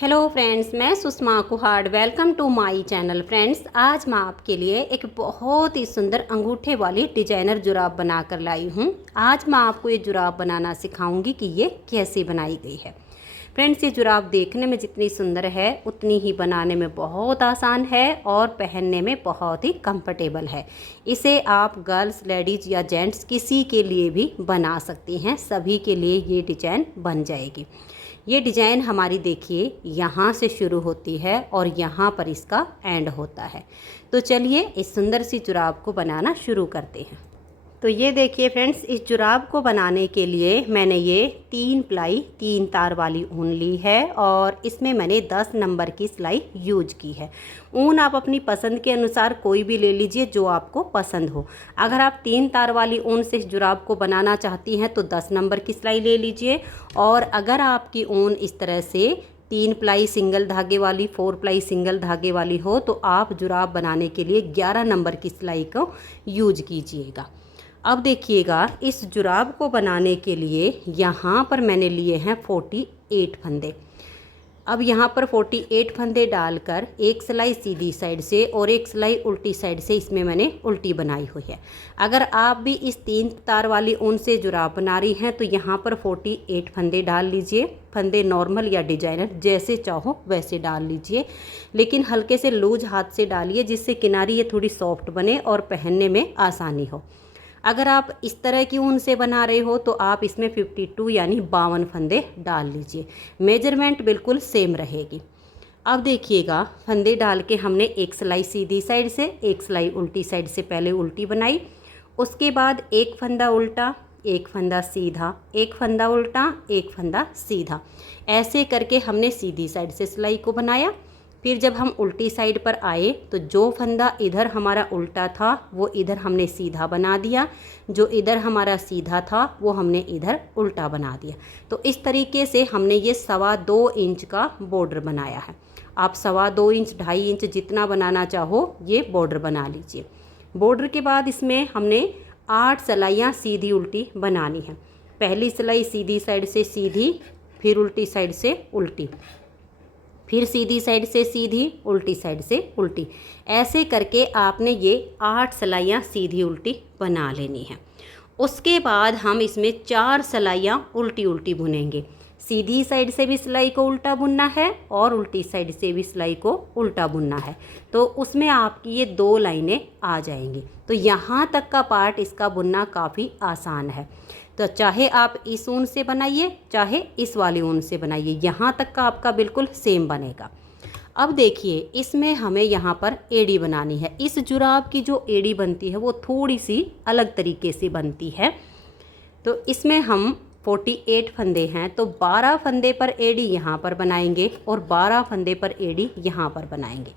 Hello friends, मैं Sushma Kuhad. Welcome to my channel. Friends, आज मैं आपके लिए एक बहुत ही सुंदर अंगूठे वाली डिजाइनर जुराब बना कर लाई हूँ। आज मैं आपको ये जुराब बनाना सिखाऊंगी कि ये कैसे बनाई गई है। फ्रेंड्स, ये जुराब देखने में जितनी सुंदर है उतनी ही बनाने में बहुत आसान है और पहनने में बहुत ही कंफर्टेबल है। इसे आप गर्ल्स, लेडीज़ या जेंट्स किसी के लिए भी बना सकती हैं। सभी के लिए ये डिजाइन बन जाएगी। ये डिज़ाइन हमारी देखिए यहाँ से शुरू होती है और यहाँ पर इसका एंड होता है। तो चलिए इस सुंदर सी जुराब को बनाना शुरू करते हैं। तो ये देखिए फ्रेंड्स, इस जुराब को बनाने के लिए मैंने ये 3 प्लाई 3 तार वाली ऊन ली है और इसमें मैंने 10 नंबर की सिलाई यूज की है। ऊन आप अपनी पसंद के अनुसार कोई भी ले लीजिए जो आपको पसंद हो। अगर आप 3 तार वाली ऊन से इस जुराब को बनाना चाहती हैं तो 10 नंबर की सिलाई ले लीजिए। और अगर आपकी ऊन इस तरह से 3 प्लाई सिंगल धागे वाली, 4 प्लाई सिंगल धागे वाली हो तो आप जुराब बनाने के लिए 11 नंबर की सिलाई को यूज कीजिएगा। अब देखिएगा, इस जुराब को बनाने के लिए यहाँ पर मैंने लिए हैं 48 फंदे। अब यहाँ पर 48 फंदे डालकर एक सिलाई सीधी साइड से और एक सिलाई उल्टी साइड से इसमें मैंने उल्टी बनाई हुई है। अगर आप भी इस 3 तार वाली ऊन से जुराब बना रही हैं तो यहाँ पर 48 फंदे डाल लीजिए। फंदे नॉर्मल या डिजाइनर जैसे चाहो वैसे डाल लीजिए, लेकिन हल्के से लूज हाथ से डालिए जिससे किनारी ये थोड़ी सॉफ्ट बने और पहनने में आसानी हो। अगर आप इस तरह की ऊन से बना रहे हो तो आप इसमें 52 यानी 52 फंदे डाल लीजिए। मेजरमेंट बिल्कुल सेम रहेगी। अब देखिएगा, फंदे डाल के हमने एक सिलाई सीधी साइड से, एक सिलाई उल्टी साइड से पहले उल्टी बनाई। उसके बाद एक फंदा उल्टा, एक फंदा सीधा, एक फंदा उल्टा, एक फंदा सीधा, ऐसे करके हमने सीधी साइड से सिलाई को बनाया। फिर जब हम उल्टी साइड पर आए तो जो फंदा इधर हमारा उल्टा था वो इधर हमने सीधा बना दिया, जो इधर हमारा सीधा था वो हमने इधर उल्टा बना दिया। तो इस तरीके से हमने ये 2.25 इंच का बॉर्डर बनाया है। आप 2.25 इंच, 2.5 इंच जितना बनाना चाहो ये बॉर्डर बना लीजिए। बॉर्डर के बाद इसमें हमने 8 सिलाइयाँ सीधी उल्टी बनानी है। पहली सिलाई सीधी साइड से सीधी, फिर उल्टी साइड से उल्टी, फिर सीधी साइड से सीधी, उल्टी साइड से उल्टी, ऐसे करके आपने ये 8 सिलाइयाँ सीधी उल्टी बना लेनी है। उसके बाद हम इसमें 4 सिलाइयाँ उल्टी उल्टी बुनेंगे। सीधी साइड से भी सिलाई को उल्टा बुनना है और उल्टी साइड से भी सिलाई को उल्टा बुनना है। तो उसमें आपकी ये 2 लाइनें आ जाएंगी। तो यहाँ तक का पार्ट इसका बुनना काफ़ी आसान है। तो चाहे आप इस ऊन से बनाइए चाहे इस वाली ऊन से बनाइए, यहाँ तक का आपका बिल्कुल सेम बनेगा। अब देखिए, इसमें हमें यहाँ पर एड़ी बनानी है। इस जुराब की जो एड़ी बनती है वो थोड़ी सी अलग तरीके से बनती है। तो इसमें हम 48 फंदे हैं तो 12 फंदे पर एड़ी यहाँ पर बनाएंगे और 12 फंदे पर एड़ी यहाँ पर बनाएंगे।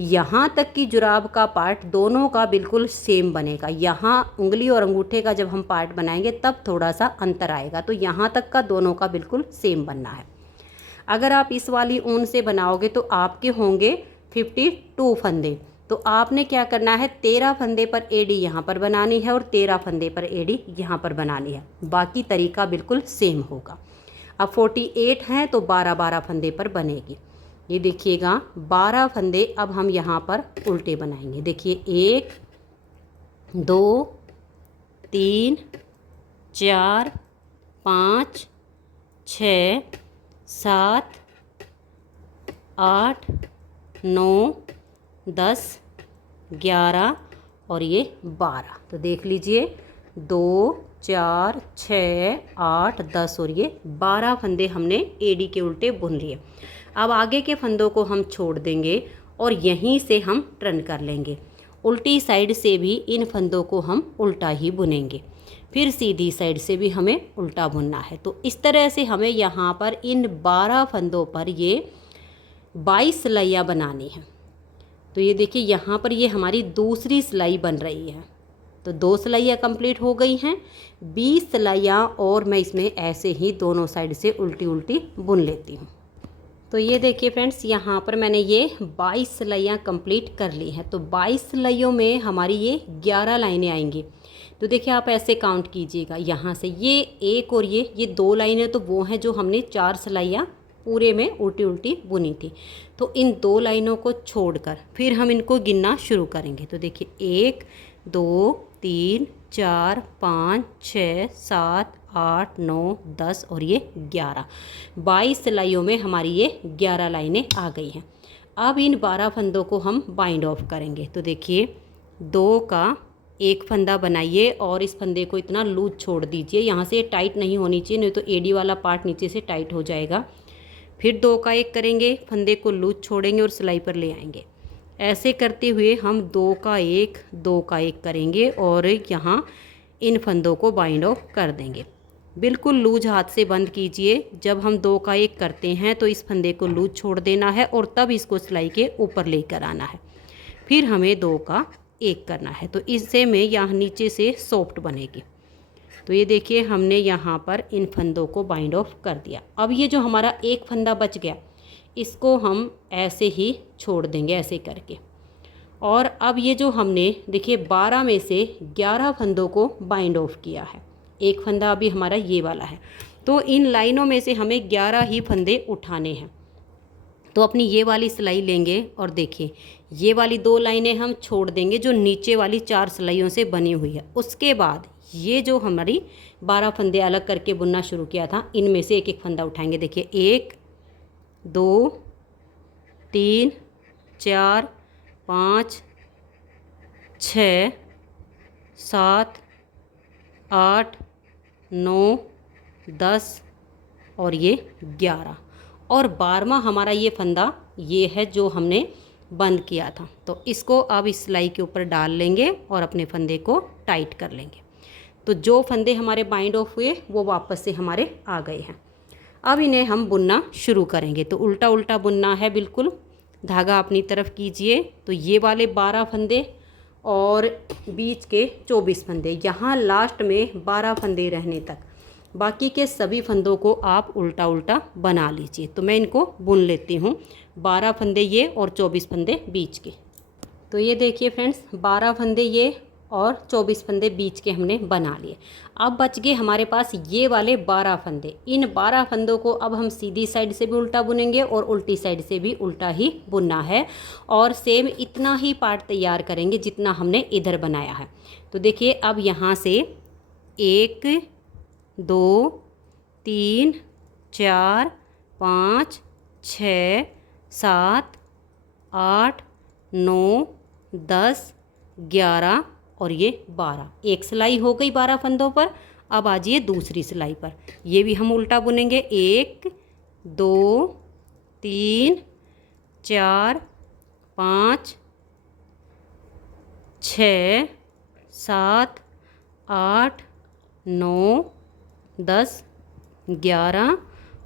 यहाँ तक कि जुराब का पार्ट दोनों का बिल्कुल सेम बनेगा। यहाँ उंगली और अंगूठे का जब हम पार्ट बनाएंगे तब थोड़ा सा अंतर आएगा। तो यहाँ तक का दोनों का बिल्कुल सेम बनना है। अगर आप इस वाली ऊन से बनाओगे तो आपके होंगे 52 फंदे। तो आपने क्या करना है, 13 फंदे पर एड़ी यहाँ पर बनानी है और 13 फंदे पर एड़ी यहाँ पर बनानी है। बाकी तरीका बिल्कुल सेम होगा। अब 48 हैं तो 12-12 फंदे पर बनेगी। ये देखिएगा, 12 फंदे अब हम यहाँ पर उल्टे बनाएंगे। देखिए, 1 2 3 4 5 6 7 8 9 10 11 और ये 12। तो देख लीजिए, 2 4 6 8 10 और ये 12 फंदे हमने एड़ी के उल्टे बुन लिए। अब आगे के फंदों को हम छोड़ देंगे और यहीं से हम टर्न कर लेंगे। उल्टी साइड से भी इन फंदों को हम उल्टा ही बुनेंगे, फिर सीधी साइड से भी हमें उल्टा बुनना है। तो इस तरह से हमें यहाँ पर इन 12 फंदों पर ये 22 सिलाइयाँ बनानी हैं। तो ये देखिए, यहाँ पर ये हमारी दूसरी सिलाई बन रही है। तो 2 सिलाइयाँ कंप्लीट हो गई हैं। 20 सिलाइयाँ और मैं इसमें ऐसे ही दोनों साइड से उल्टी उल्टी बुन लेती हूँ। तो ये देखिए फ्रेंड्स, यहाँ पर मैंने ये 22 सिलाइयाँ कंप्लीट कर ली हैं। तो 22 सिलाइयों में हमारी ये 11 लाइनें आएंगी। तो देखिए, आप ऐसे काउंट कीजिएगा, यहाँ से ये एक और ये 2 लाइनें तो वो हैं जो हमने 4 सिलाइयाँ पूरे में उल्टी उल्टी बुनी थी। तो इन 2 लाइनों को छोड़कर फिर हम इनको गिनना शुरू करेंगे। तो देखिए 1 2 3 4 5 6 7 8 9 10 और ये 11, 22 सिलाइयों में हमारी ये 11 लाइनें आ गई हैं। अब इन 12 फंदों को हम बाइंड ऑफ करेंगे। तो देखिए 2 का एक फंदा बनाइए और इस फंदे को इतना लूज छोड़ दीजिए, यहाँ से टाइट नहीं होनी चाहिए, नहीं तो एडी वाला पार्ट नीचे से टाइट हो जाएगा। फिर 2 का एक करेंगे, फंदे को लूज छोड़ेंगे और सिलाई पर ले आएंगे। ऐसे करते हुए हम 2 का एक 2 का एक करेंगे और यहाँ इन फंदों को बाइंड ऑफ कर देंगे। बिल्कुल लूज हाथ से बंद कीजिए। जब हम 2 का एक करते हैं तो इस फंदे को लूज छोड़ देना है और तब इसको सिलाई के ऊपर लेकर आना है। फिर हमें 2 का एक करना है, तो इससे में यहाँ नीचे से सॉफ्ट बनेगी। तो ये देखिए हमने यहाँ पर इन फंदों को बाइंड ऑफ कर दिया। अब ये जो हमारा एक फंदा बच गया इसको हम ऐसे ही छोड़ देंगे ऐसे करके। और अब ये जो हमने देखिए 12 में से 11 फंदों को बाइंड ऑफ किया है, एक फंदा अभी हमारा ये वाला है, तो इन लाइनों में से हमें 11 ही फंदे उठाने हैं। तो अपनी ये वाली सिलाई लेंगे और देखिए ये वाली 2 लाइनें हम छोड़ देंगे जो नीचे वाली 4 सिलाइयों से बनी हुई है। उसके बाद ये जो हमारी 12 फंदे अलग करके बुनना शुरू किया था इनमें से एक एक फंदा उठाएंगे। देखिए 1 2 3 4 5 6 7 8 9 10 और ये 11 और 12वां हमारा ये फंदा ये है जो हमने बंद किया था। तो इसको अब इस सिलाई के ऊपर डाल लेंगे और अपने फंदे को टाइट कर लेंगे। तो जो फंदे हमारे बाइंड ऑफ हुए वो वापस से हमारे आ गए हैं। अब इन्हें हम बुनना शुरू करेंगे। तो उल्टा उल्टा बुनना है, बिल्कुल धागा अपनी तरफ कीजिए। तो ये वाले 12 फंदे और बीच के 24 फंदे, यहाँ लास्ट में 12 फंदे रहने तक, बाकी के सभी फंदों को आप उल्टा उल्टा बना लीजिए। तो मैं इनको बुन लेती हूँ, 12 फंदे ये और 24 फंदे बीच के। तो ये देखिए फ्रेंड्स 12 फंदे ये और 24 फंदे बीच के हमने बना लिए। अब बच गए हमारे पास ये वाले 12 फंदे। इन 12 फंदों को अब हम सीधी साइड से भी उल्टा बुनेंगे और उल्टी साइड से भी उल्टा ही बुनना है और सेम इतना ही पार्ट तैयार करेंगे जितना हमने इधर बनाया है। तो देखिए अब यहाँ से 1 2 3 4 5 6 7 8 9 10 11 और ये 12, एक सिलाई हो गई 12 फंदों पर। अब आ जाइए दूसरी सिलाई पर, ये भी हम उल्टा बुनेंगे। 1 2 3 4 5 6 7 8 9 10 11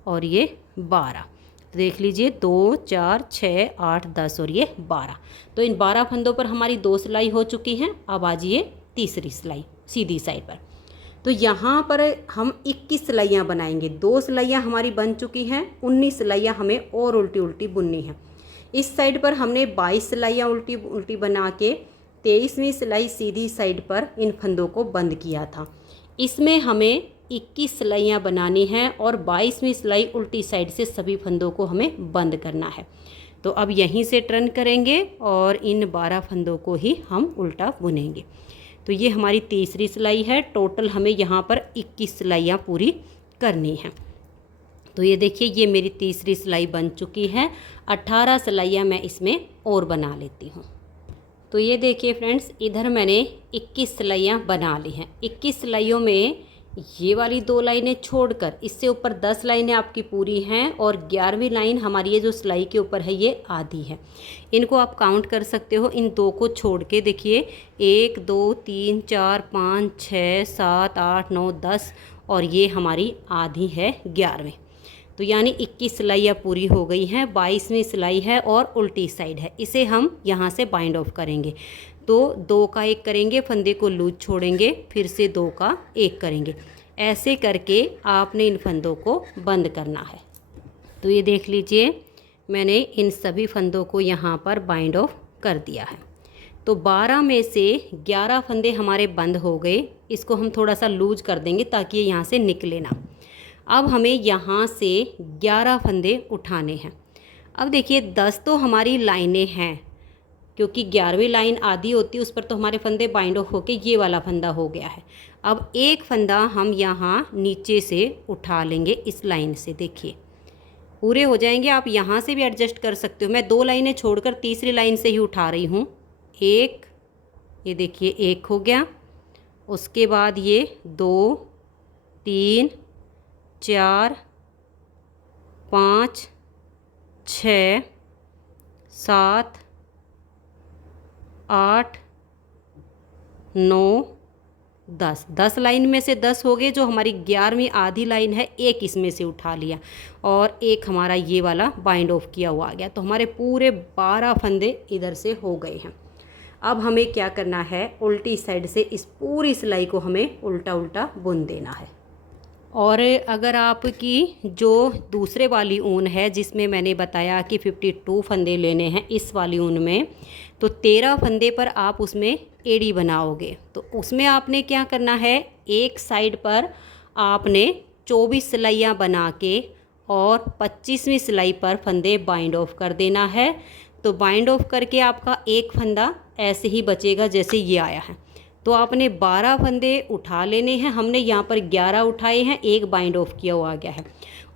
और ये 12। देख लीजिए 2 4 6 8 10 और ये 12। तो इन 12 फंदों पर हमारी 2 सिलाई हो चुकी हैं। अब आ जाइए तीसरी सिलाई सीधी साइड पर। तो यहाँ पर हम 21 सिलाइयाँ बनाएंगे। 2 सिलाइयाँ हमारी बन चुकी हैं, 19 सिलाइयाँ हमें और उल्टी उल्टी बुननी है। इस साइड पर हमने 22 सिलाइयाँ उल्टी उल्टी बना के 23वीं सिलाई सीधी साइड पर इन फंदों को बंद किया था। इसमें हमें 21 सिलाइयाँ बनानी हैं और 22वीं सिलाई उल्टी साइड से सभी फंदों को हमें बंद करना है। तो अब यहीं से टर्न करेंगे और इन 12 फंदों को ही हम उल्टा बुनेंगे। तो ये हमारी तीसरी सिलाई है। टोटल हमें यहाँ पर 21 सिलाइयाँ पूरी करनी हैं। तो ये देखिए ये मेरी तीसरी सिलाई बन चुकी है। 18 सिलाइयाँ मैं इसमें और बना लेती हूँ। तो ये देखिए फ्रेंड्स इधर मैंने 21 सिलाइयाँ बना ली हैं। 21 सिलाइयों में ये वाली 2 लाइनें छोड़कर इससे ऊपर 10 लाइनें आपकी पूरी हैं और 11वीं लाइन हमारी ये जो सिलाई के ऊपर है ये आधी है। इनको आप काउंट कर सकते हो। इन 2 को छोड़ के देखिए 1 2 3 4 5 6 7 8 9 10 और ये हमारी आधी है 11वीं। तो यानी 21 सिलाइयाँ पूरी हो गई हैं। 22वीं सिलाई है और उल्टी साइड है, इसे हम यहाँ से बाइंड ऑफ करेंगे। तो 2 का 1 करेंगे, फंदे को लूज छोड़ेंगे, फिर से 2 का 1 करेंगे। ऐसे करके आपने इन फंदों को बंद करना है। तो ये देख लीजिए मैंने इन सभी फंदों को यहाँ पर बाइंड ऑफ कर दिया है। तो 12 में से 11 फंदे हमारे बंद हो गए। इसको हम थोड़ा सा लूज कर देंगे ताकि ये यहाँ से निकले ना। अब हमें यहाँ से 11 फंदे उठाने हैं। अब देखिए 10 तो हमारी लाइनें हैं, क्योंकि 11वीं लाइन आधी होती है उस पर तो हमारे फंदे बाइंड ऑफ होके ये वाला फंदा हो गया है। अब एक फंदा हम यहाँ नीचे से उठा लेंगे इस लाइन से, देखिए पूरे हो जाएंगे। आप यहाँ से भी एडजस्ट कर सकते हो, मैं 2 लाइनें छोड़कर तीसरी लाइन से ही उठा रही हूँ। एक, ये देखिए एक हो गया, उसके बाद ये 2, 3, 4, 5, 6, 7, 8, 9, 10। 10 लाइन में से 10 हो गए। जो हमारी 11वीं आधी लाइन है एक इसमें से उठा लिया और एक हमारा ये वाला बाइंड ऑफ किया हुआ आ गया। तो हमारे पूरे 12 फंदे इधर से हो गए हैं। अब हमें क्या करना है, उल्टी साइड से इस पूरी सिलाई को हमें उल्टा उल्टा बुन देना है। और अगर आपकी जो दूसरे वाली ऊन है जिसमें मैंने बताया कि 52 फंदे लेने हैं, इस वाली ऊन में तो 13 फंदे पर आप उसमें एड़ी बनाओगे। तो उसमें आपने क्या करना है, एक साइड पर आपने 24 सिलाइयाँ बना के और 25वीं सिलाई पर फंदे बाइंड ऑफ कर देना है। तो बाइंड ऑफ करके आपका एक फंदा ऐसे ही बचेगा जैसे ये आया है। तो आपने 12 फंदे उठा लेने हैं। हमने यहाँ पर 11 उठाए हैं, एक बाइंड ऑफ किया हुआ आ गया है।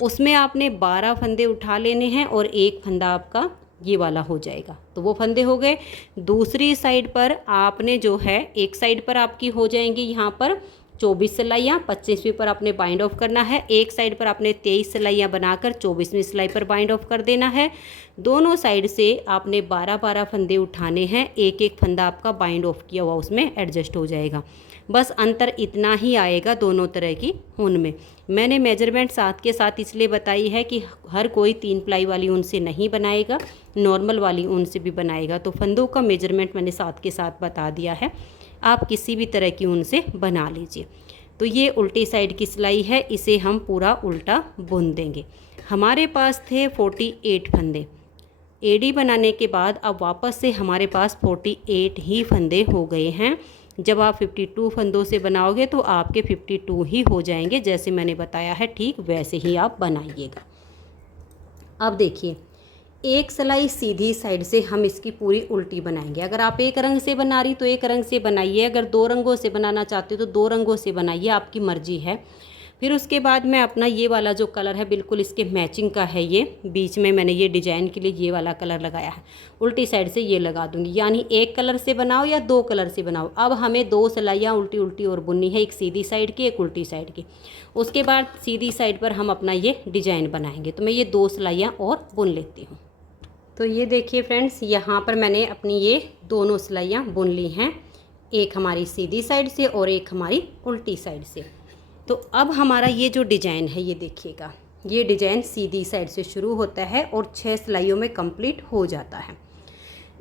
उसमें आपने 12 फंदे उठा लेने हैं और एक फंदा आपका ये वाला हो जाएगा। तो वो फंदे हो गए। दूसरी साइड पर आपने जो है, एक साइड पर आपकी हो जाएंगी यहाँ पर 24 सिलाइयाँ, 25वीं पर आपने बाइंड ऑफ करना है। एक साइड पर आपने 23 सिलाइयाँ बनाकर 24वीं सिलाई पर बाइंड ऑफ कर देना है। दोनों साइड से आपने 12-12 फंदे उठाने हैं। एक एक फंदा आपका बाइंड ऑफ किया हुआ उसमें एडजस्ट हो जाएगा। बस अंतर इतना ही आएगा दोनों तरह की ऊन में। मैंने मेजरमेंट साथ के साथ इसलिए बताई है कि हर कोई 3 प्लाई वाली ऊन से नहीं बनाएगा, नॉर्मल वाली ऊन से भी बनाएगा। तो फंदों का मेजरमेंट मैंने साथ के साथ बता दिया है, आप किसी भी तरह की ऊन से बना लीजिए। तो ये उल्टी साइड की सिलाई है, इसे हम पूरा उल्टा बुन देंगे। हमारे पास थे 48 फंदे। एड़ी बनाने के बाद अब वापस से हमारे पास 48 ही फंदे हो गए हैं। जब आप 52 फंदों से बनाओगे तो आपके 52 ही हो जाएंगे। जैसे मैंने बताया है ठीक वैसे ही आप बनाइएगा। अब देखिए, एक सिलाई सीधी साइड से हम इसकी पूरी उल्टी बनाएंगे। अगर आप एक रंग से बना रही तो एक रंग से बनाइए, अगर 2 रंगों से बनाना चाहते हो तो 2 रंगों से बनाइए, आपकी मर्जी है। फिर उसके बाद मैं अपना ये वाला जो कलर है बिल्कुल इसके मैचिंग का है, ये बीच में मैंने ये डिजाइन के लिए ये वाला कलर लगाया है, उल्टी साइड से ये लगा दूंगी। यानी एक कलर से बनाओ या 2 कलर से बनाओ। अब हमें 2 सिलाइयाँ उल्टी उल्टी और बुननी है, एक सीधी साइड की एक उल्टी साइड की। उसके बाद सीधी साइड पर हम अपना ये डिजाइन बनाएंगे। तो मैं ये 2 सिलाइयाँ और बुन लेती हूँ। तो ये देखिए फ्रेंड्स, यहाँ पर मैंने अपनी ये दोनों सिलाइयाँ बुन ली हैं, एक हमारी सीधी साइड से और एक हमारी उल्टी साइड से। तो अब हमारा ये जो डिज़ाइन है ये देखिएगा, ये डिज़ाइन सीधी साइड से शुरू होता है और 6 सिलाइयों में कंप्लीट हो जाता है।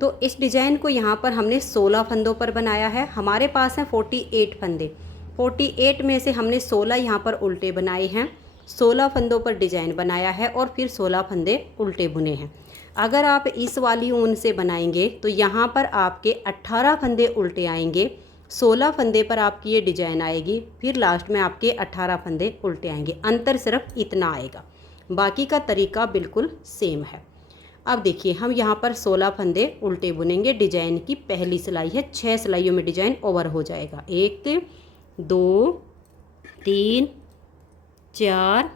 तो इस डिज़ाइन को यहाँ पर हमने 16 फंदों पर बनाया है। हमारे पास हैं 48 फंदे। 48 में से हमने 16 यहाँ पर उल्टे बनाए हैं, 16 फंदों पर डिज़ाइन बनाया है और फिर 16 फंदे उल्टे बुने हैं। अगर आप इस वाली ऊन से बनाएंगे तो यहाँ पर आपके 18 फंदे उल्टे आएंगे, 16 फंदे पर आपकी ये डिजाइन आएगी, फिर लास्ट में आपके 18 फंदे उल्टे आएंगे। अंतर सिर्फ इतना आएगा, बाकी का तरीका बिल्कुल सेम है। अब देखिए, हम यहाँ पर 16 फंदे उल्टे बुनेंगे। डिजाइन की पहली सिलाई है, 6 सिलाइयों में डिजाइन ओवर हो जाएगा। 1 2 3 4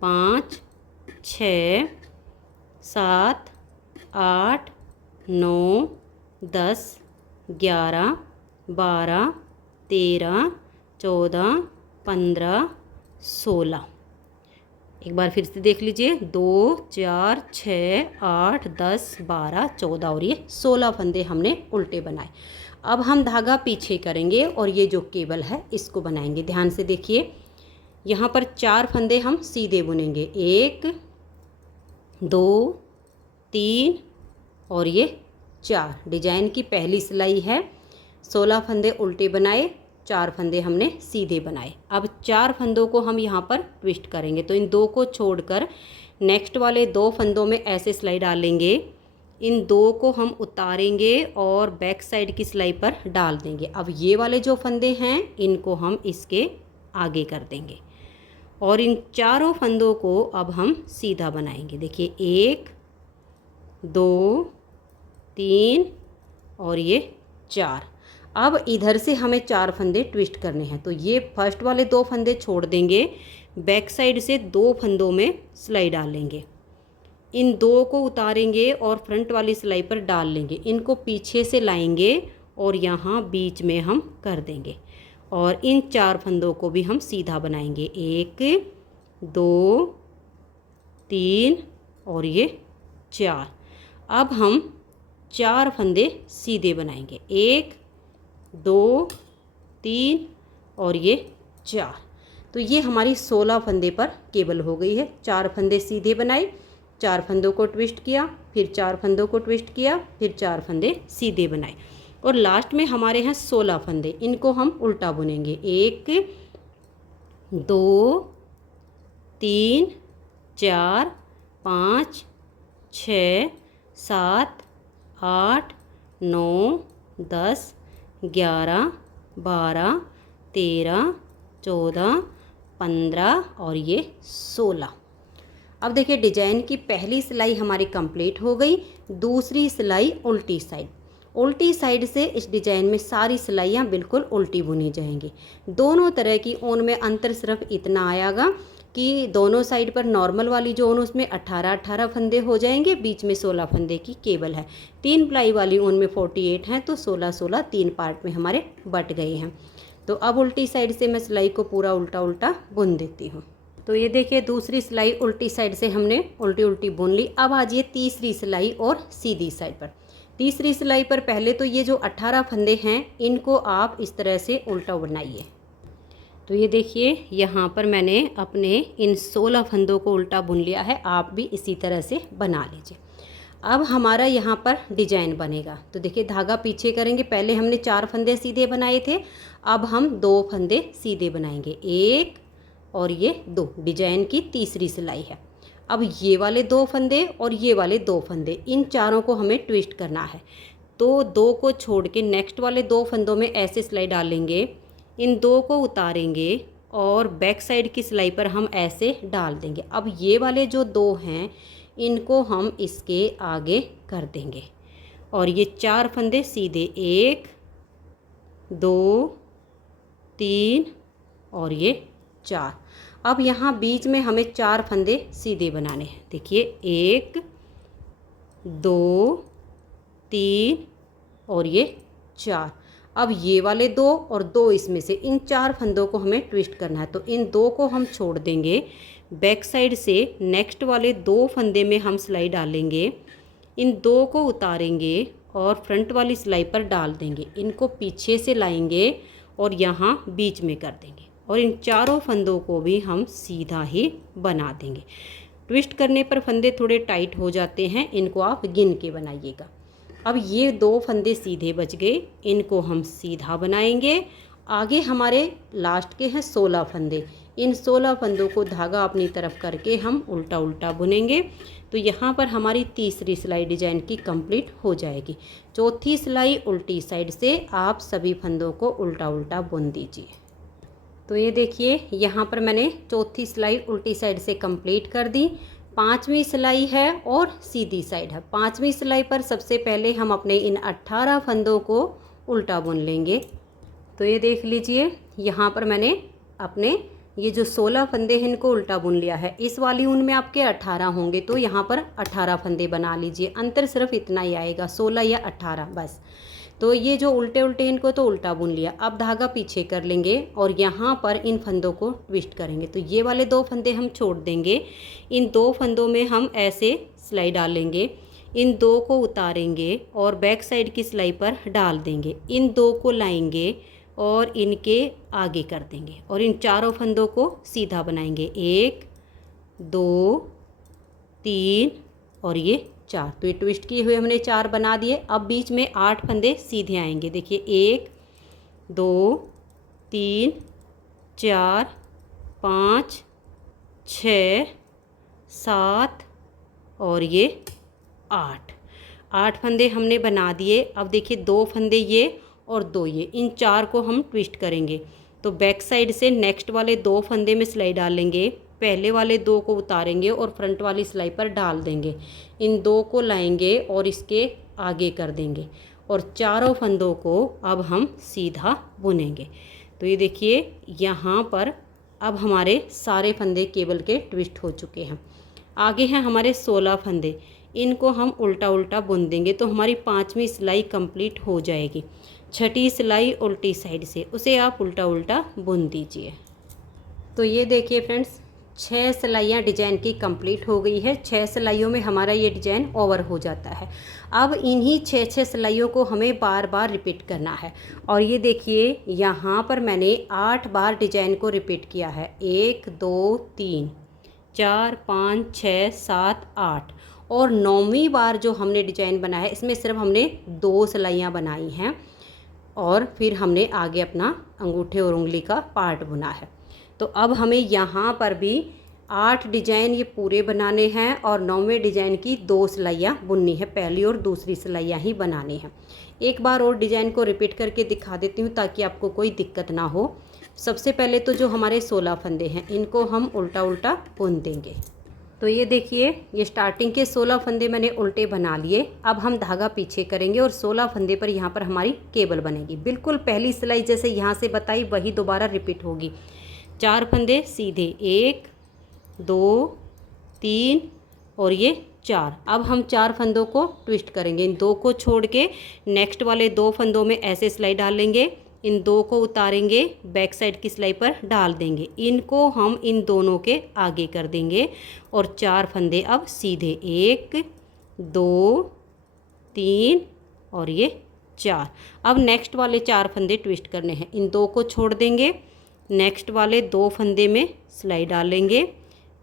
5 6 7 8 9 10 11 12 13 14 15 16। एक बार फिर से देख लीजिए, 2 4 6 8 10 12 14 और ये 16 फंदे हमने उल्टे बनाए। अब हम धागा पीछे करेंगे और ये जो केबल है इसको बनाएंगे। ध्यान से देखिए, यहाँ पर 4 फंदे हम सीधे बुनेंगे, 1 2 3 और ये 4। डिजाइन की पहली सिलाई है, 16 फंदे उल्टे बनाए, 4 फंदे हमने सीधे बनाए। अब 4 फंदों को हम यहाँ पर ट्विस्ट करेंगे। तो इन 2 को छोड़कर नेक्स्ट वाले 2 फंदों में ऐसे सिलाई डालेंगे, इन 2 को हम उतारेंगे और बैक साइड की सिलाई पर डाल देंगे। अब ये वाले जो फंदे हैं इनको हम इसके आगे कर देंगे और इन चारों फंदों को अब हम सीधा बनाएंगे। देखिए 1 2 3 और ये 4। अब इधर से हमें 4 फंदे ट्विस्ट करने हैं, तो ये फर्स्ट वाले 2 फंदे छोड़ देंगे, बैक साइड से 2 फंदों में सिलाई डाल लेंगे, इन 2 को उतारेंगे और फ्रंट वाली सिलाई पर डाल लेंगे, इनको पीछे से लाएंगे और यहाँ बीच में हम कर देंगे और इन 4 फंदों को भी हम सीधा बनाएंगे। 1 2 3 और ये 4। अब हम 4 फंदे सीधे बनाएंगे, 1 2 3 और ये 4। तो ये हमारी 16 फंदे पर केबल हो गई है। 4 फंदे सीधे बनाए, 4 फंदों को ट्विस्ट किया, फिर 4 फंदों को ट्विस्ट किया, फिर 4 फंदे सीधे बनाए और लास्ट में हमारे हैं 16 फंदे। इनको हम उल्टा बुनेंगे, 1 2 3 4 5 6 7 8 9 10 11 12 13 14 15 और ये 16। अब देखिए डिजाइन की पहली सिलाई हमारी कंप्लीट हो गई। दूसरी सिलाई उल्टी साइड, उल्टी साइड से इस डिजाइन में सारी सिलाइयाँ बिल्कुल उल्टी बुनी जाएंगी। दोनों तरह की ऊन में अंतर सिर्फ इतना आएगा कि दोनों साइड पर नॉर्मल वाली जो ऊन उसमें 18 फंदे हो जाएंगे, बीच में 16 फंदे की केबल है। 3 प्लाई वाली ऊन में 48 हैं, तो 16 3 पार्ट में हमारे बट गए हैं। तो अब उल्टी साइड से मैं सिलाई को पूरा उल्टा उल्टा बुन देती हूँ। तो ये देखिए दूसरी सिलाई उल्टी साइड से हमने उल्टी उल्टी बुन ली। अब आ जाइए तीसरी सिलाई और सीधी साइड पर। तीसरी सिलाई पर पहले तो ये जो 18 फंदे हैं इनको आप इस तरह से उल्टा बनाइए। तो ये देखिए यहाँ पर मैंने अपने इन 16 फंदों को उल्टा बुन लिया है, आप भी इसी तरह से बना लीजिए। अब हमारा यहाँ पर डिजाइन बनेगा। तो देखिए धागा पीछे करेंगे, पहले हमने 4 फंदे सीधे बनाए थे, अब हम 2 फंदे सीधे बनाएंगे, 1 और ये 2। डिजाइन की तीसरी सिलाई है। अब ये वाले 2 फंदे और ये वाले 2 फंदे, इन चारों को हमें ट्विस्ट करना है। तो 2 को छोड़ के नेक्स्ट वाले 2 फंदों में ऐसे सिलाई डालेंगे, इन 2 को उतारेंगे और बैक साइड की सिलाई पर हम ऐसे डाल देंगे। अब ये वाले जो 2 हैं इनको हम इसके आगे कर देंगे और ये 4 फंदे सीधे, 1 2 3 और ये 4। अब यहाँ बीच में हमें 4 फंदे सीधे बनाने हैं। देखिए 1 2 3 और ये 4। अब ये वाले 2 और 2 इसमें से, इन 4 फंदों को हमें ट्विस्ट करना है। तो इन 2 को हम छोड़ देंगे, बैक साइड से नेक्स्ट वाले 2 फंदे में हम सिलाई डालेंगे, इन 2 को उतारेंगे और फ्रंट वाली सिलाई पर डाल देंगे, इनको पीछे से लाएंगे और यहाँ बीच में कर देंगे और इन चारों फंदों को भी हम सीधा ही बना देंगे। ट्विस्ट करने पर फंदे थोड़े टाइट हो जाते हैं, इनको आप गिन के बनाइएगा। अब ये 2 फंदे सीधे बच गए, इनको हम सीधा बनाएंगे। आगे हमारे लास्ट के हैं 16 फंदे, इन 16 फंदों को धागा अपनी तरफ करके हम उल्टा उल्टा बुनेंगे। तो यहाँ पर हमारी तीसरी सिलाई डिजाइन की कंप्लीट हो जाएगी। चौथी सिलाई उल्टी साइड से आप सभी फंदों को उल्टा उल्टा बुन दीजिए। तो ये देखिए यहाँ पर मैंने चौथी सिलाई उल्टी साइड से कंप्लीट कर दी। 5वीं सिलाई है और सीधी साइड है। 5वीं सिलाई पर सबसे पहले हम अपने इन 18 फंदों को उल्टा बुन लेंगे। तो ये देख लीजिए यहाँ पर मैंने अपने ये जो 16 फंदे हैं इनको उल्टा बुन लिया है। इस वाली ऊन में आपके 18 होंगे, तो यहाँ पर 18 फंदे बना लीजिए। अंतर सिर्फ इतना ही आएगा, 16 या 18 बस। तो ये जो उल्टे उल्टे इनको तो उल्टा बुन लिया। अब धागा पीछे कर लेंगे और यहाँ पर इन फंदों को ट्विस्ट करेंगे। तो ये वाले 2 फंदे हम छोड़ देंगे, इन 2 फंदों में हम ऐसे सिलाई डालेंगे, इन 2 को उतारेंगे और बैक साइड की सिलाई पर डाल देंगे, इन 2 को लाएंगे और इनके आगे कर देंगे और इन चारों फंदों को सीधा बनाएंगे, 1 2 3 और ये 4। तो ये ट्विस्ट किए हुए हमने 4 बना दिए। अब बीच में 8 फंदे सीधे आएंगे। देखिए 1 2 3 4 5 6 7 और ये 8 फंदे हमने बना दिए। अब देखिए 2 फंदे ये और 2 ये, इन 4 को हम ट्विस्ट करेंगे। तो बैक साइड से नेक्स्ट वाले 2 फंदे में सिलाई डाल लेंगे, पहले वाले 2 को उतारेंगे और फ्रंट वाली सिलाई पर डाल देंगे। इन 2 को लाएंगे और इसके आगे कर देंगे और चारों फंदों को अब हम सीधा बुनेंगे। तो ये देखिए यहाँ पर अब हमारे सारे फंदे केबल के ट्विस्ट हो चुके हैं। आगे हैं हमारे 16 फंदे, इनको हम उल्टा उल्टा बुन देंगे तो हमारी 5वीं सिलाई कंप्लीट हो जाएगी। 6ठी सिलाई उल्टी साइड से, उसे आप उल्टा उल्टा बुन दीजिए। तो ये देखिए फ्रेंड्स 6 सिलाइयाँ डिजाइन की कंप्लीट हो गई है। 6 सिलाइयों में हमारा ये डिजाइन ओवर हो जाता है। अब इन्हीं 6 सिलाइयों को हमें बार बार रिपीट करना है। और ये देखिए यहाँ पर मैंने 8 बार डिजाइन को रिपीट किया है। 1 2 3 4 5 6 7 8 और 9वीं बार जो हमने डिजाइन बनाया है इसमें सिर्फ हमने 2 सिलाइयाँ बनाई हैं और फिर हमने आगे अपना अंगूठे और उंगली का पार्ट बुना है। तो अब हमें यहाँ पर भी 8 डिजाइन ये पूरे बनाने हैं और 9वें डिजाइन की 2 सिलाइयाँ बुननी है, पहली और दूसरी सिलाइयाँ ही बनानी है। एक बार और डिजाइन को रिपीट करके दिखा देती हूँ ताकि आपको कोई दिक्कत ना हो। सबसे पहले तो जो हमारे 16 फंदे हैं इनको हम उल्टा उल्टा बुन देंगे। तो ये देखिए ये स्टार्टिंग के 16 फंदे मैंने उल्टे बना लिए। अब हम धागा पीछे करेंगे और 16 फंदे पर यहाँ पर हमारी केबल बनेगी। बिल्कुल पहली सिलाई जैसे यहाँ से बताई वही दोबारा रिपीट होगी। 4 फंदे सीधे, 1 2 3 और ये 4। अब हम 4 फंदों को ट्विस्ट करेंगे। इन 2 को छोड़ के नेक्स्ट वाले 2 फंदों में ऐसे सिलाई डाल लेंगे। इन 2 को उतारेंगे, बैक साइड की सिलाई पर डाल देंगे। इनको हम इन दोनों के आगे कर देंगे और 4 फंदे अब सीधे, 1 2 3 और ये 4। अब नेक्स्ट वाले 4 फंदे ट्विस्ट करने हैं। इन 2 को छोड़ देंगे, नेक्स्ट वाले 2 फंदे में सिलाई डालेंगे,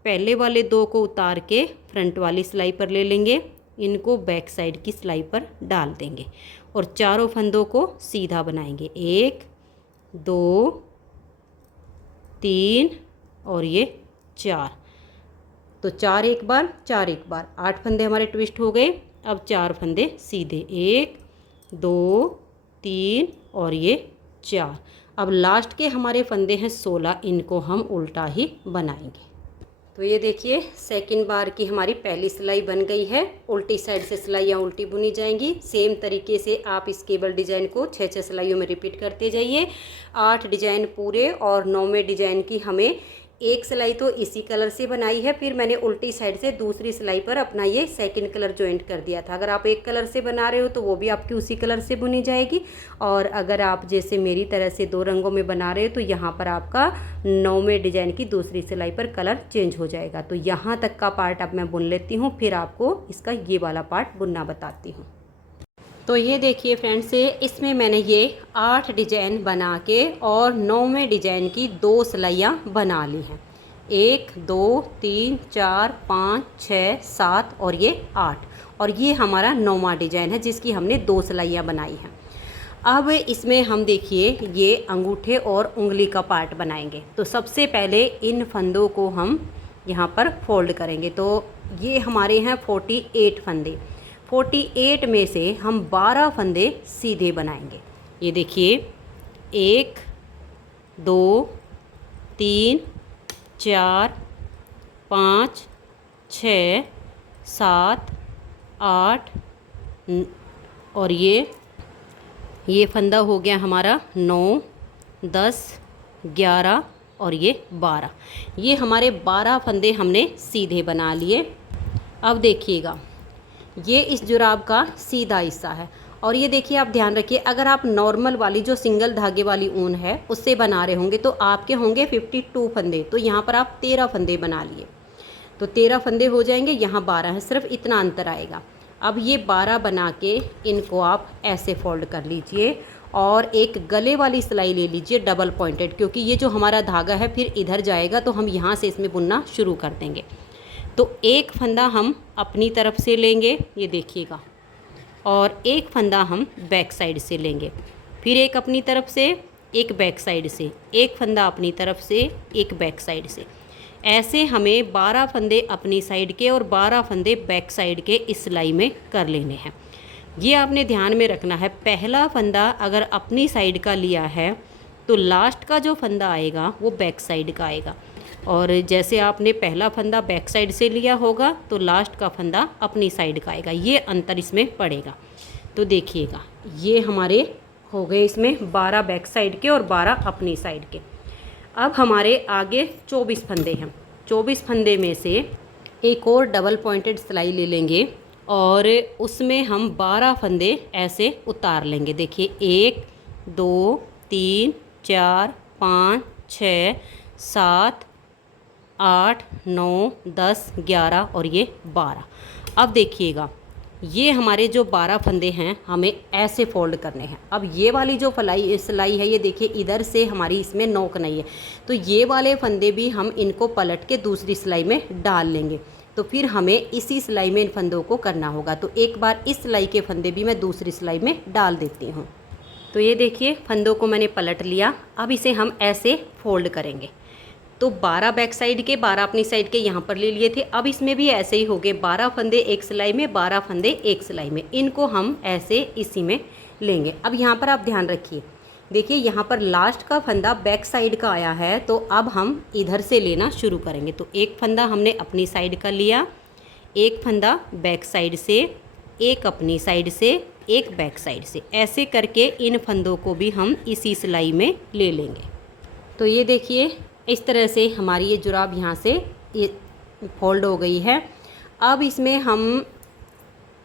पहले वाले 2 को उतार के फ्रंट वाली सिलाई पर ले लेंगे, इनको बैक साइड की सिलाई पर डाल देंगे और चारों फंदों को सीधा बनाएंगे। 1 2 3 और ये 4। तो 4 एक बार, 4 एक बार, 8 फंदे हमारे ट्विस्ट हो गए। अब 4 फंदे सीधे, 1 2 3 और ये 4। अब लास्ट के हमारे फंदे हैं 16, इनको हम उल्टा ही बनाएंगे। तो ये देखिए सेकंड बार की हमारी पहली सिलाई बन गई है। उल्टी साइड से सिलाइयाँ उल्टी बुनी जाएंगी। सेम तरीके से आप इस केबल डिजाइन को 6 सिलाइयों में रिपीट करते जाइए। 8 डिजाइन पूरे और 9वें डिजाइन की हमें एक सिलाई तो इसी कलर से बनाई है, फिर मैंने उल्टी साइड से दूसरी सिलाई पर अपना ये सेकंड कलर जॉइंट कर दिया था। अगर आप एक कलर से बना रहे हो तो वो भी आपकी उसी कलर से बुनी जाएगी, और अगर आप जैसे मेरी तरह से 2 रंगों में बना रहे हो तो यहाँ पर आपका 9वें डिजाइन की दूसरी सिलाई पर कलर चेंज हो जाएगा। तो यहाँ तक का पार्ट अब मैं बुन लेती हूँ, फिर आपको इसका ये वाला पार्ट बुनना बताती हूँ। तो ये देखिए फ्रेंड्स, इसमें मैंने ये 8 डिजाइन बना के और 9वें डिजाइन की 2 सिलाइयाँ बना ली हैं। 1 2 3 4 5 6 7 और ये 8, और ये हमारा 9वां डिजाइन है जिसकी हमने 2 सिलाइयाँ बनाई हैं। अब इसमें हम देखिए ये अंगूठे और उंगली का पार्ट बनाएंगे। तो सबसे पहले इन फंदों को हम यहाँ पर फोल्ड करेंगे। तो ये हमारे हैं 48 फंदे। 48 में से हम 12 फंदे सीधे बनाएंगे। ये देखिए 1 2 3 4 5 6 7 8 और ये फंदा हो गया हमारा 9 10 11 और ये 12। ये हमारे 12 फंदे हमने सीधे बना लिए। अब देखिएगा ये इस जुराब का सीधा हिस्सा है, और ये देखिए आप ध्यान रखिए, अगर आप नॉर्मल वाली जो सिंगल धागे वाली ऊन है उससे बना रहे होंगे तो आपके होंगे 52 फंदे। तो यहाँ पर आप 13 फंदे बना लिए, तो 13 फंदे हो जाएंगे। यहाँ 12 है, सिर्फ इतना अंतर आएगा। अब ये 12 बना के इनको आप ऐसे फोल्ड कर लीजिए और एक गले वाली सिलाई ले लीजिए डबल पॉइंटेड, क्योंकि ये जो हमारा धागा है फिर इधर जाएगा तो हम यहाँ से इसमें बुनना शुरू कर देंगे। तो एक फंदा हम अपनी तरफ से लेंगे, ये देखिएगा, और एक फंदा हम बैक साइड से लेंगे, फिर एक अपनी तरफ से, एक बैक साइड से, एक फंदा अपनी तरफ से, एक बैक साइड से। ऐसे हमें 12 फंदे अपनी साइड के और 12 फंदे बैक साइड के इस सिलाई में कर लेने हैं। ये आपने ध्यान में रखना है, पहला फंदा अगर अपनी साइड का लिया है तो लास्ट का जो फंदा आएगा वो बैक साइड का आएगा। और जैसे आपने पहला फंदा बैक साइड से लिया होगा तो लास्ट का फंदा अपनी साइड का आएगा, ये अंतर इसमें पड़ेगा। तो देखिएगा ये हमारे हो गए इसमें 12 बैक साइड के और 12 अपनी साइड के। अब हमारे आगे 24 फंदे हैं। 24 फंदे में से एक और डबल पॉइंटेड सिलाई ले लेंगे और उसमें हम 12 फंदे ऐसे उतार लेंगे। देखिए 1 2 3 4 5 6 7 8 9 10 11 और ये 12। अब देखिएगा ये हमारे जो 12 फंदे हैं हमें ऐसे फोल्ड करने हैं। अब ये वाली जो सिलाई है ये देखिए इधर से हमारी इसमें नोक नहीं है, तो ये वाले फंदे भी हम इनको पलट के दूसरी सिलाई में डाल लेंगे। तो फिर हमें इसी सिलाई में इन फंदों को करना होगा। तो एक बार इस सिलाई के फंदे भी मैं दूसरी सिलाई में डाल देती हूँ। तो ये देखिए फंदों को मैंने पलट लिया। अब इसे हम ऐसे फोल्ड करेंगे। तो 12 बैक साइड के 12 अपनी साइड के यहाँ पर ले लिए थे। अब इसमें भी ऐसे ही हो गए, 12 फंदे एक सिलाई में, 12 फंदे एक सिलाई में। इनको हम ऐसे इसी में लेंगे। अब यहाँ पर आप ध्यान रखिए, देखिए यहाँ पर लास्ट का फंदा बैक साइड का आया है, तो अब हम इधर से लेना शुरू करेंगे। तो एक फंदा हमने अपनी साइड का लिया, एक फंदा बैक साइड से, एक अपनी साइड से, एक बैक साइड से, ऐसे करके इन फंदों को भी हम इसी सिलाई में ले लेंगे। तो ये देखिए इस तरह से हमारी ये जुराब यहाँ से ये फोल्ड हो गई है। अब इसमें हम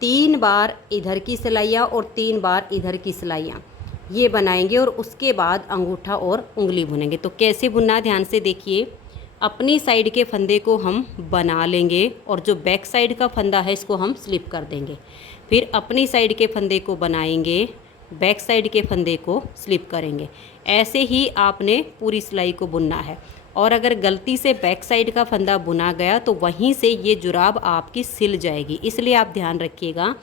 3 बार इधर की सिलाइयाँ और 3 बार इधर की सिलाइयाँ ये बनाएंगे और उसके बाद अंगूठा और उंगली बुनेंगे। तो कैसे बुनना ध्यान से देखिए। अपनी साइड के फंदे को हम बना लेंगे और जो बैक साइड का फंदा है इसको हम स्लिप कर देंगे। फिर अपनी साइड के फंदे को बनाएंगे, बैक साइड के फंदे को स्लिप करेंगे। ऐसे ही आपने पूरी सिलाई को बुनना है। और अगर गलती से बैक साइड का फंदा बुना गया तो वहीं से ये जुराब आपकी सिल जाएगी। इसलिए आप ध्यान रखिएगा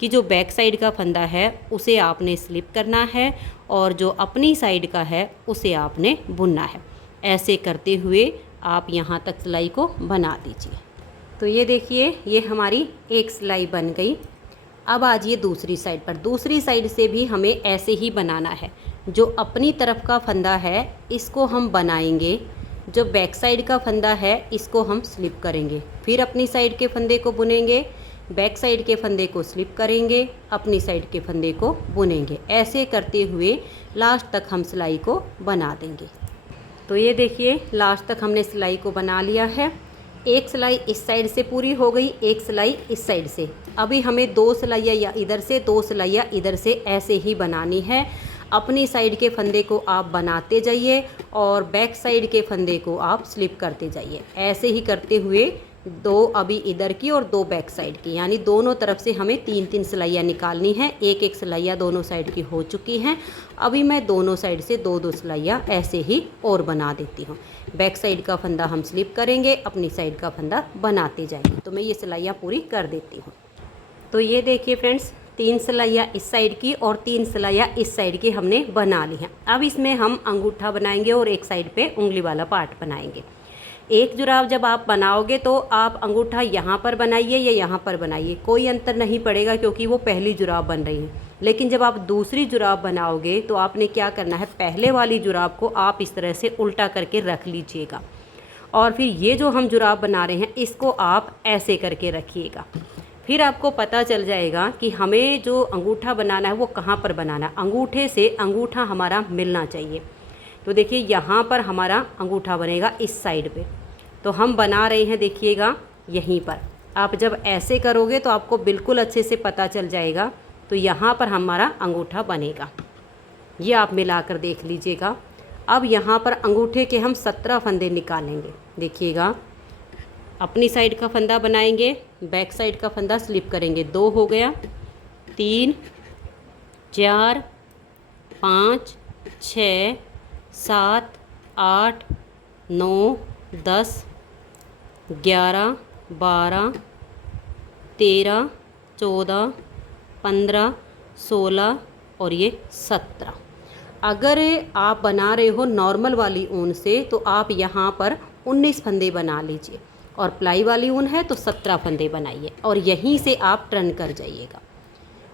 कि जो बैक साइड का फंदा है उसे आपने स्लिप करना है और जो अपनी साइड का है उसे आपने बुनना है। ऐसे करते हुए आप यहाँ तक सिलाई को बना दीजिए। तो ये देखिए ये हमारी एक सिलाई बन गई। अब आ जाइए दूसरी साइड पर। दूसरी साइड से भी हमें ऐसे ही बनाना है। जो अपनी तरफ का फंदा है इसको हम बनाएंगे, जो बैक साइड का फंदा है इसको हम स्लिप करेंगे। फिर अपनी साइड के फंदे को बुनेंगे, बैक साइड के फंदे को स्लिप करेंगे, अपनी साइड के फंदे को बुनेंगे। ऐसे करते हुए लास्ट तक हम सिलाई को बना देंगे। तो ये देखिए लास्ट तक हमने सिलाई को बना लिया है। एक सिलाई इस साइड से पूरी हो गई, एक सिलाई इस साइड से। अभी हमें 2 सिलाइयाँ या इधर से, 2 सिलाइयाँ इधर से ऐसे ही बनानी है। अपनी साइड के फंदे को आप बनाते जाइए और बैक साइड के फंदे को आप स्लिप करते जाइए। ऐसे ही करते हुए 2 अभी इधर की और 2 बैक साइड की, यानी दोनों तरफ से हमें 3-3 सिलाइयाँ निकालनी है। एक सिलाइयाँ दोनों साइड की हो चुकी हैं। अभी मैं दोनों साइड से 2-2 सिलाइयाँ ऐसे ही और बना देती हूँ। बैक साइड का फंदा हम स्लिप करेंगे, अपनी साइड का फंदा बनाते जाएंगे। तो मैं ये सिलाइयाँ पूरी कर देती हूँ। तो ये देखिए फ्रेंड्स 3 सिलाइयाँ इस साइड की और 3 सिलाइयाँ इस साइड की हमने बना ली हैं। अब इसमें हम अंगूठा बनाएंगे और एक साइड पे उंगली वाला पार्ट बनाएंगे। एक जुराब जब आप बनाओगे तो आप अंगूठा यहाँ पर बनाइए या यहाँ पर बनाइए, कोई अंतर नहीं पड़ेगा क्योंकि वो पहली जुराब बन रही है। लेकिन जब आप दूसरी जुराब बनाओगे तो आपने क्या करना है, पहले वाली जुराब को आप इस तरह से उल्टा करके रख लीजिएगा और फिर ये जो हम जुराब बना रहे हैं इसको आप ऐसे करके रखिएगा। फिर आपको पता चल जाएगा कि हमें जो अंगूठा बनाना है वो कहाँ पर बनाना है। अंगूठे से अंगूठा हमारा मिलना चाहिए। तो देखिए यहाँ पर हमारा अंगूठा बनेगा इस साइड पे, तो हम बना रहे हैं देखिएगा यहीं पर। आप जब ऐसे करोगे तो आपको बिल्कुल अच्छे से पता चल जाएगा। तो यहाँ पर हमारा अंगूठा बनेगा, ये आप मिला कर देख लीजिएगा। अब यहाँ पर अंगूठे के हम 17 फंदे निकालेंगे। देखिएगा अपनी साइड का फंदा बनाएंगे, बैक साइड का फंदा स्लिप करेंगे। 2 हो गया, 3 4 5 6 7 8 9 10 11 12 13 14 15 16 और ये 17। अगर आप बना रहे हो नॉर्मल वाली ऊन से तो आप यहाँ पर 19 फंदे बना लीजिए और प्लाई वाली ऊन है तो 17 फंदे बनाइए और यहीं से आप टर्न कर जाइएगा।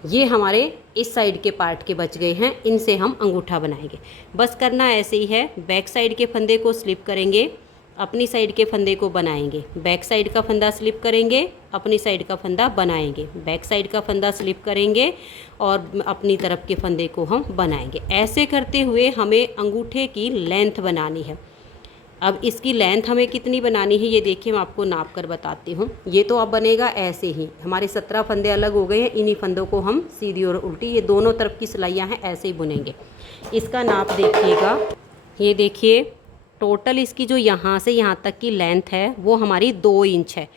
ये हमारे इस साइड के पार्ट के बच गए हैं, इनसे हम अंगूठा बनाएंगे। बस करना ऐसे ही है, बैक साइड के फंदे को स्लिप करेंगे, अपनी साइड के फंदे को बनाएंगे, बैक साइड का फंदा स्लिप करेंगे, अपनी साइड का फंदा बनाएंगे, बैक साइड का फंदा स्लिप करेंगे और अपनी तरफ के फंदे को हम बनाएंगे। ऐसे करते हुए हमें अंगूठे की लेंथ बनानी है। अब इसकी लेंथ हमें कितनी बनानी है ये देखिए, मैं आपको नाप कर बताती हूँ। ये तो अब बनेगा ऐसे ही, हमारे 17 फंदे अलग हो गए हैं, इन्हीं फंदों को हम सीधी और उल्टी, ये दोनों तरफ की सिलाइयाँ हैं, ऐसे ही बुनेंगे। इसका नाप देखिएगा, ये देखिए टोटल इसकी जो यहाँ से यहाँ तक की लेंथ है वो हमारी 2 इंच है।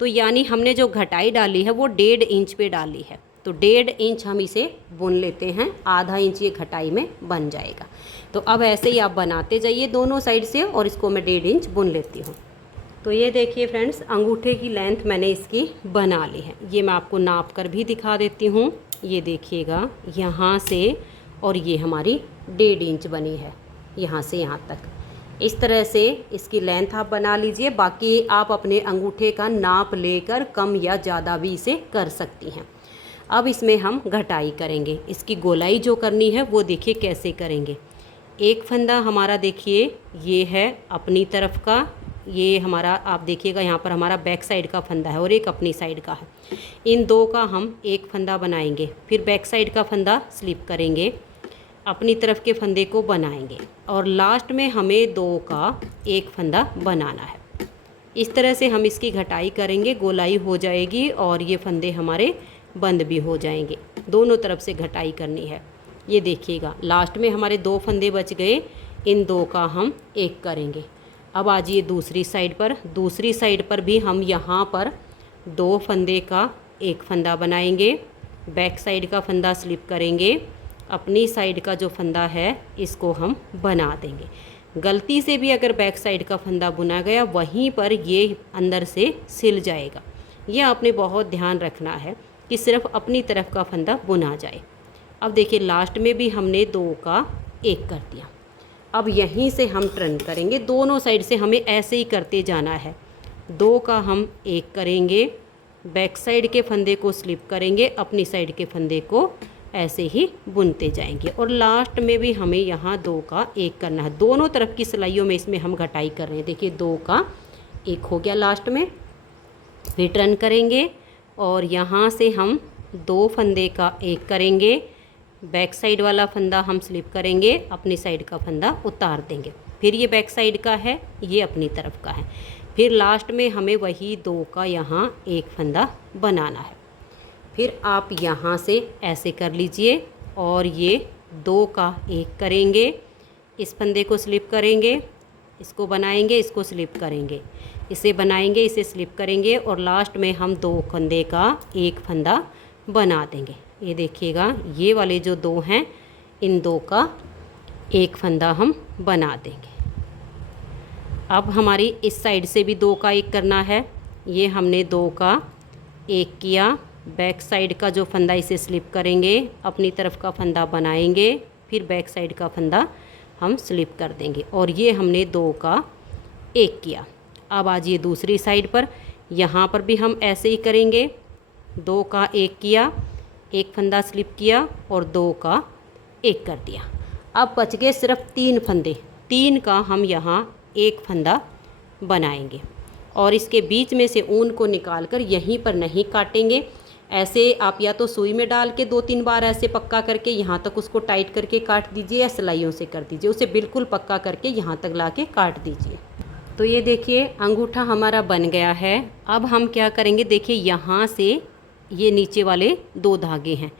तो यानी हमने जो घटाई डाली है वो 1.5 इंच पे डाली है, तो 1.5 इंच हम इसे बुन लेते हैं, आधा इंच ये घटाई में बन जाएगा। तो अब ऐसे ही आप बनाते जाइए दोनों साइड से, और इसको मैं 1.5 इंच बुन लेती हूँ। तो ये देखिए फ्रेंड्स, अंगूठे की लेंथ मैंने इसकी बना ली है। ये मैं आपको नाप कर भी दिखा देती हूँ। ये देखिएगा यहाँ से, और ये हमारी 1.5 इंच बनी है यहाँ से यहाँ तक। इस तरह से इसकी लेंथ आप बना लीजिए। बाकी आप अपने अंगूठे का नाप लेकर कम या ज़्यादा भी इसे कर सकती हैं। अब इसमें हम घटाई करेंगे, इसकी गोलाई जो करनी है वो देखिए कैसे करेंगे। एक फंदा हमारा देखिए ये है अपनी तरफ का, ये हमारा आप देखिएगा यहाँ पर हमारा बैक साइड का फंदा है और एक अपनी साइड का है। इन दो का हम एक फंदा बनाएंगे, फिर बैक साइड का फंदा स्लिप करेंगे, अपनी तरफ के फंदे को बनाएंगे और लास्ट में हमें 2 का एक फंदा बनाना है। इस तरह से हम इसकी घटाई करेंगे, गोलाई हो जाएगी और ये फंदे हमारे बंद भी हो जाएंगे। दोनों तरफ से घटाई करनी है। ये देखिएगा लास्ट में हमारे 2 फंदे बच गए, इन 2 का हम एक करेंगे। अब आ जाइए दूसरी साइड पर, दूसरी साइड पर भी हम यहाँ पर 2 फंदे का एक फंदा बनाएंगे, बैक साइड का फंदा स्लिप करेंगे, अपनी साइड का जो फंदा है इसको हम बना देंगे। गलती से भी अगर बैक साइड का फंदा बुना गया वहीं पर ये अंदर से सिल जाएगा। ये आपने बहुत ध्यान रखना है कि सिर्फ अपनी तरफ का फंदा बुना जाए। अब देखिए लास्ट में भी हमने 2 का एक कर दिया। अब यहीं से हम टर्न करेंगे, दोनों साइड से हमें ऐसे ही करते जाना है। 2 का हम एक करेंगे, बैक साइड के फंदे को स्लिप करेंगे, अपनी साइड के फंदे को ऐसे ही बुनते जाएंगे और लास्ट में भी हमें यहाँ 2 का एक करना है। दोनों तरफ की सिलाइयों में इसमें हम घटाई कर रहे हैं। देखिए 2 का एक हो गया लास्ट में, फिर टर्न करेंगे और यहाँ से हम 2 फंदे का एक करेंगे, बैक साइड वाला फंदा हम स्लिप करेंगे, अपनी साइड का फंदा उतार देंगे, फिर ये बैक साइड का है, ये अपनी तरफ का है, फिर लास्ट में हमें वही 2 का यहाँ एक फंदा बनाना है। फिर आप यहाँ से ऐसे कर लीजिए और ये 2 का एक करेंगे, इस फंदे को स्लिप करेंगे, इसको बनाएंगे, इसको स्लिप करेंगे, इसे बनाएंगे, इसे स्लिप करेंगे और लास्ट में हम 2 फंदे का एक फंदा बना देंगे। ये देखिएगा ये वाले जो 2 हैं इन 2 का एक फंदा हम बना देंगे। अब हमारी इस साइड से भी 2 का एक करना है। ये हमने 2 का एक किया, बैक साइड का जो फंदा इसे स्लिप करेंगे, अपनी तरफ का फंदा बनाएंगे, फिर बैक साइड का फंदा हम स्लिप कर देंगे और ये हमने 2 का एक किया। अब आ जाइए दूसरी साइड पर, यहाँ पर भी हम ऐसे ही करेंगे। 2 का एक किया, एक फंदा स्लिप किया और 2 का एक कर दिया। अब बच गए सिर्फ 3 फंदे, 3 का हम यहाँ एक फंदा बनाएंगे और इसके बीच में से ऊन को निकालकर यहीं पर नहीं काटेंगे। ऐसे आप या तो सुई में डाल के 2-3 बार ऐसे पक्का करके यहाँ तक उसको टाइट करके काट दीजिए या सिलाइयों से कर दीजिए, उसे बिल्कुल पक्का करके यहाँ तक ला के काट दीजिए। तो ये देखिए अंगूठा हमारा बन गया है। अब हम क्या करेंगे, देखिए यहाँ से ये नीचे वाले 2 धागे हैं,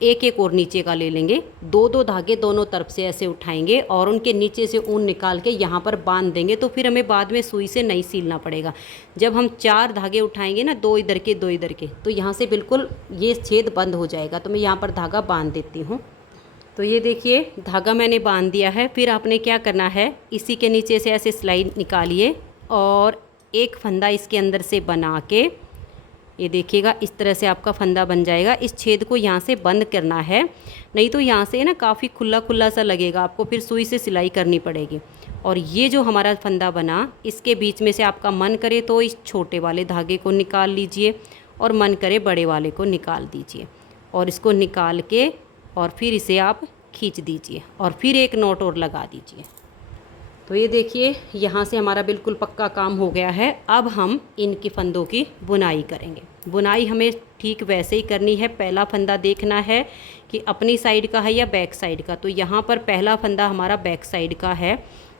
एक और नीचे का ले लेंगे, 2 धागे दोनों तरफ से ऐसे उठाएंगे और उनके नीचे से ऊन निकाल के यहाँ पर बांध देंगे। तो फिर हमें बाद में सुई से नहीं सीलना पड़ेगा। जब हम 4 धागे उठाएंगे ना, 2 इधर के 2 इधर के, तो यहाँ से बिल्कुल ये छेद बंद हो जाएगा। तो मैं यहाँ पर धागा बांध देती हूँ। तो ये देखिए धागा मैंने बांध दिया है। फिर आपने क्या करना है, इसी के नीचे से ऐसे सिलाई निकालिए और एक फंदा इसके अंदर से बना के, ये देखिएगा इस तरह से आपका फंदा बन जाएगा। इस छेद को यहाँ से बंद करना है, नहीं तो यहाँ से ना काफ़ी खुला खुला सा लगेगा, आपको फिर सुई से सिलाई करनी पड़ेगी। और ये जो हमारा फंदा बना, इसके बीच में से आपका मन करे तो इस छोटे वाले धागे को निकाल लीजिए और मन करे बड़े वाले को निकाल दीजिए और इसको निकाल के और फिर इसे आप खींच दीजिए और फिर एक नॉट और लगा दीजिए। तो ये देखिए यहाँ से हमारा बिल्कुल पक्का काम हो गया है। अब हम इनकी फंदों की बुनाई करेंगे। बुनाई हमें ठीक वैसे ही करनी है। पहला फंदा देखना है कि अपनी साइड का है या बैक साइड का। तो यहाँ पर पहला फंदा हमारा बैक साइड का है,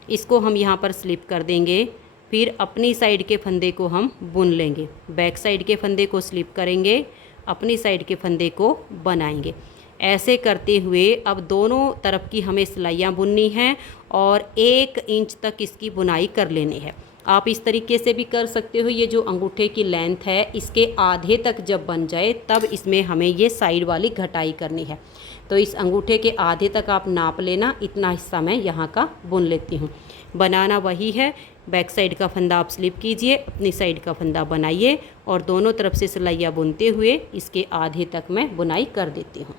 इसको हम यहाँ पर स्लिप कर देंगे। फिर अपनी साइड के फंदे को हम बुन लेंगे। बैक साइड के फंदे को स्लिप करेंगे, अपनी साइड के फंदे को बनाएंगे। ऐसे करते हुए अब दोनों तरफ की हमें सिलाइयाँ बुननी हैं और 1 इंच तक इसकी बुनाई कर लेनी है। आप इस तरीके से भी कर सकते हो। ये जो अंगूठे की लेंथ है इसके आधे तक जब बन जाए तब इसमें हमें ये साइड वाली घटाई करनी है। तो इस अंगूठे के आधे तक आप नाप लेना। इतना हिस्सा मैं यहाँ का बुन लेती हूँ। बनाना वही है, बैक साइड का फंदा आप स्लिप कीजिए, अपनी साइड का फंदा बनाइए और दोनों तरफ से सिलाइयाँ बुनते हुए इसके आधे तक मैं बुनाई कर देती हूँ।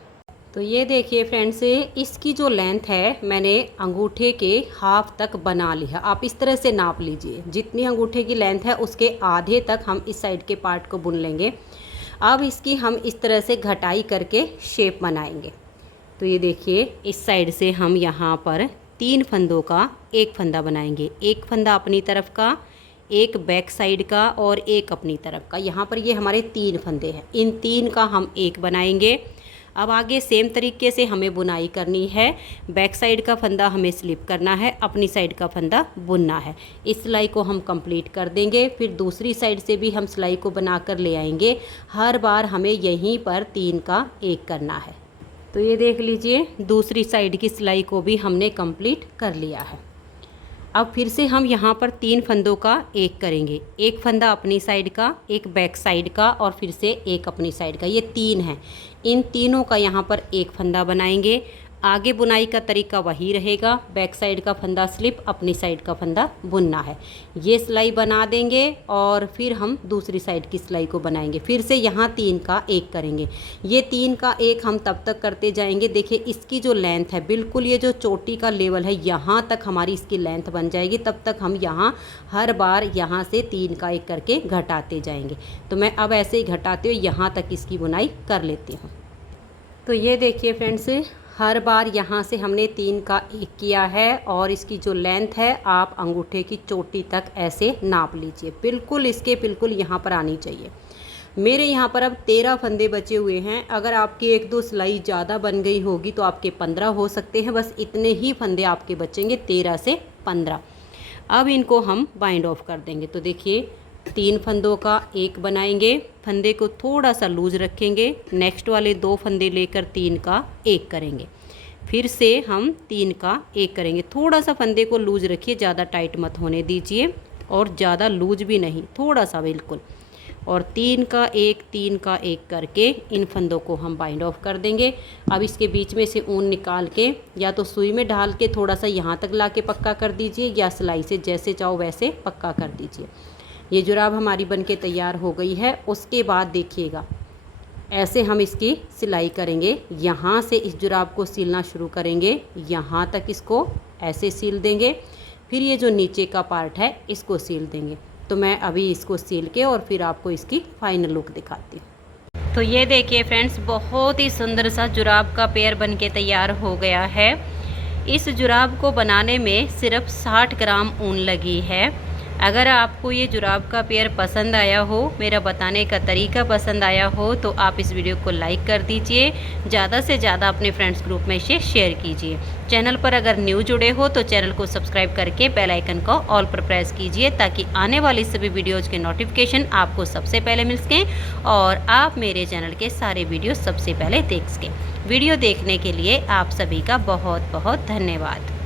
तो ये देखिए फ्रेंड्स, इसकी जो लेंथ है मैंने अंगूठे के हाफ तक बना लिया। आप इस तरह से नाप लीजिए, जितनी अंगूठे की लेंथ है उसके आधे तक हम इस साइड के पार्ट को बुन लेंगे। अब इसकी हम इस तरह से घटाई करके शेप बनाएंगे। तो ये देखिए इस साइड से हम यहाँ पर 3 फंदों का एक फंदा बनाएंगे। एक फंदा अपनी तरफ का, एक बैक साइड का और एक अपनी तरफ का। यहाँ पर ये हमारे 3 फंदे हैं। इन 3 का हम एक बनाएंगे। अब आगे सेम तरीके से हमें बुनाई करनी है। बैक साइड का फंदा हमें स्लिप करना है, अपनी साइड का फंदा बुनना है। इस सिलाई को हम कंप्लीट कर देंगे। फिर दूसरी साइड से भी हम सिलाई को बनाकर ले आएंगे। हर बार हमें यहीं पर 3 का एक करना है। तो ये देख लीजिए दूसरी साइड की सिलाई को भी हमने कंप्लीट कर लिया है। अब फिर से हम यहाँ पर 3 फंदों का एक करेंगे। एक फंदा अपनी साइड का, एक बैक साइड का और फिर से एक अपनी साइड का। ये 3 हैं। इन तीनों का यहाँ पर एक फंदा बनाएंगे। आगे बुनाई का तरीका वही रहेगा। बैक साइड का फंदा स्लिप, अपनी साइड का फंदा बुनना है। ये सिलाई बना देंगे और फिर हम दूसरी साइड की सिलाई को बनाएंगे। फिर से यहाँ 3 का एक करेंगे। ये 3 का एक हम तब तक करते जाएंगे। देखिए इसकी जो लेंथ है बिल्कुल ये जो चोटी का लेवल है यहाँ तक हमारी इसकी लेंथ बन जाएगी। तब तक हम यहाँ हर बार यहाँ से 3 का एक करके घटाते जाएंगे। तो मैं अब ऐसे ही घटाते हुए यहाँ तक इसकी बुनाई कर लेती हूँ। तो ये देखिए फ्रेंड्स, हर बार यहाँ से हमने 3 का एक किया है और इसकी जो लेंथ है आप अंगूठे की चोटी तक ऐसे नाप लीजिए। बिल्कुल इसके बिल्कुल यहाँ पर आनी चाहिए। मेरे यहाँ पर अब 13 फंदे बचे हुए हैं। अगर आपकी 1-2 सिलाई ज़्यादा बन गई होगी तो आपके 15 हो सकते हैं। बस इतने ही फंदे आपके बचेंगे, 13 से 15। अब इनको हम बाइंड ऑफ कर देंगे। तो देखिए 3 फंदों का एक बनाएंगे। फंदे को थोड़ा सा लूज रखेंगे। नेक्स्ट वाले 2 फंदे लेकर 3 का एक करेंगे। फिर से हम 3 का एक करेंगे। थोड़ा सा फंदे को लूज रखिए, ज़्यादा टाइट मत होने दीजिए और ज़्यादा लूज भी नहीं, थोड़ा सा बिल्कुल। और 3 का एक करके इन फंदों को हम बाइंड ऑफ कर देंगे। अब इसके बीच में से ऊन निकाल के या तो सुई में ढाल के थोड़ा सा यहाँ तक ला के पक्का कर दीजिए या सिलाई से जैसे चाहो वैसे पक्का कर दीजिए। ये जुराब हमारी बनके तैयार हो गई है। उसके बाद देखिएगा ऐसे हम इसकी सिलाई करेंगे। यहाँ से इस जुराब को सिलना शुरू करेंगे, यहाँ तक इसको ऐसे सिल देंगे। फिर ये जो नीचे का पार्ट है इसको सिल देंगे। तो मैं अभी इसको सिल के और फिर आपको इसकी फाइनल लुक दिखाती हूँ। तो ये देखिए फ्रेंड्स, बहुत ही सुंदर सा जुराब का पेयर बनके तैयार हो गया है। इस जुराब को बनाने में सिर्फ 60 ग्राम ऊन लगी है। अगर आपको ये जुराब का पेयर पसंद आया हो, मेरा बताने का तरीका पसंद आया हो, तो आप इस वीडियो को लाइक कर दीजिए। ज़्यादा से ज़्यादा अपने फ्रेंड्स ग्रुप में इसे शेयर कीजिए। चैनल पर अगर न्यू जुड़े हो तो चैनल को सब्सक्राइब करके बेल आइकन को ऑल पर प्रेस कीजिए ताकि आने वाली सभी वीडियोज़ के नोटिफिकेशन आपको सबसे पहले मिल सकें और आप मेरे चैनल के सारे वीडियो सबसे पहले देख सकें। वीडियो देखने के लिए आप सभी का बहुत बहुत धन्यवाद।